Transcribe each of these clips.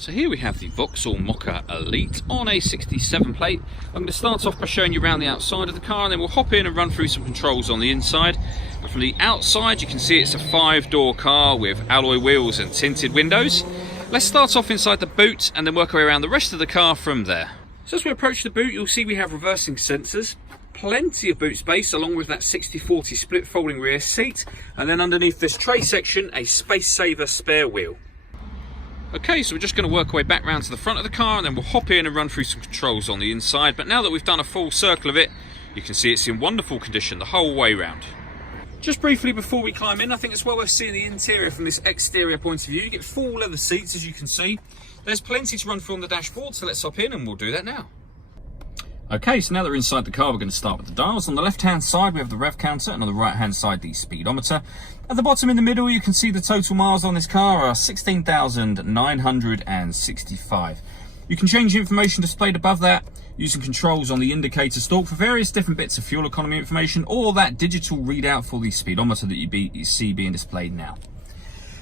So here we have the Vauxhall Mokka Elite on a 67 plate. I'm going to start off by showing you around the outside of the car, and then we'll hop in and run through some controls on the inside. But from the outside you can see it's a 5-door car with alloy wheels and tinted windows. Let's start off inside the boot and then work our way around the rest of the car from there. So as we approach the boot, you'll see we have reversing sensors, plenty of boot space along with that 60/40 split folding rear seat, and then underneath this tray section a space saver spare wheel. Okay, so we're just going to work our way back round to the front of the car and then we'll hop in and run through some controls on the inside. But now that we've done a full circle of it, you can see it's in wonderful condition the whole way round. Just briefly before we climb in, I think it's well worth seeing the interior from this exterior point of view. You get full leather seats, as you can see. There's plenty to run through on the dashboard, so let's hop in and we'll do that now. Okay, so now that we're inside the car, we're going to start with the dials. On the left-hand side, we have the rev counter, and on the right-hand side, the speedometer. At the bottom in the middle, you can see the total miles on this car are 16,965. You can change the information displayed above that using controls on the indicator stalk for various different bits of fuel economy information, or that digital readout for the speedometer that you see being displayed now.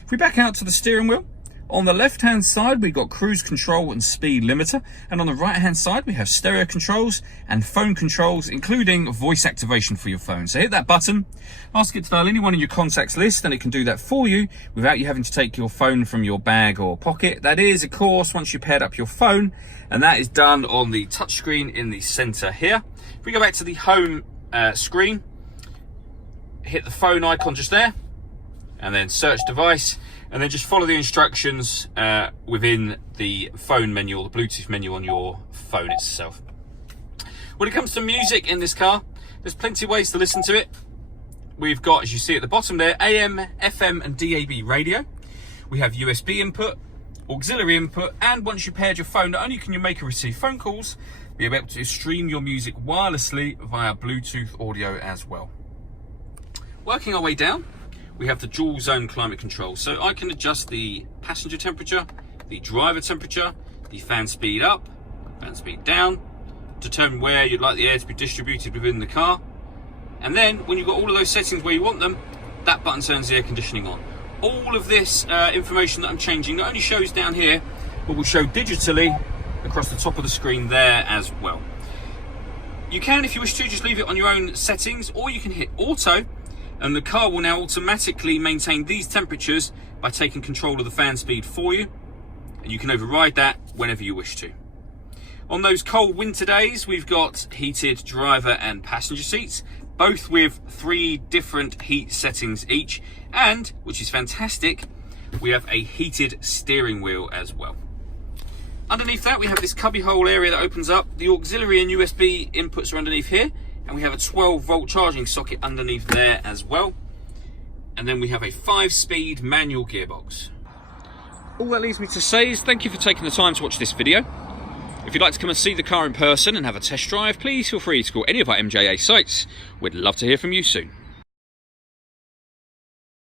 If we back out to the steering wheel, on the left-hand side, we've got cruise control and speed limiter. And on the right-hand side, we have stereo controls and phone controls, including voice activation for your phone. So hit that button, ask it to dial anyone in your contacts list, and it can do that for you without you having to take your phone from your bag or pocket. That is, of course, once you paired up your phone, and that is done on the touchscreen in the center here. If we go back to the home screen, hit the phone icon just there, and then search device, and then just follow the instructions within the phone menu or the Bluetooth menu on your phone itself. When it comes to music in this car, there's plenty of ways to listen to it. We've got, as you see at the bottom there, AM, FM and DAB radio. We have USB input, auxiliary input, and once you paired your phone, not only can you make and receive phone calls, you'll be able to stream your music wirelessly via Bluetooth audio as well. Working our way down, we have the dual zone climate control. So I can adjust the passenger temperature, the driver temperature, the fan speed up, fan speed down, determine where you'd like the air to be distributed within the car. And then when you've got all of those settings where you want them, that button turns the air conditioning on. All of this information that I'm changing not only shows down here, but will show digitally across the top of the screen there as well. You can, if you wish to, just leave it on your own settings, or you can hit auto, and the car will now automatically maintain these temperatures by taking control of the fan speed for you, and you can override that whenever you wish to. On those cold winter days, we've got heated driver and passenger seats, both with 3 different heat settings each, and, which is fantastic, we have a heated steering wheel as well. Underneath that, we have this cubbyhole area that opens up. The auxiliary and USB inputs are underneath here, and we have a 12-volt charging socket underneath there as well. And then we have a 5-speed manual gearbox. All that leaves me to say is thank you for taking the time to watch this video. If you'd like to come and see the car in person and have a test drive, please feel free to call any of our MJA sites. We'd love to hear from you soon.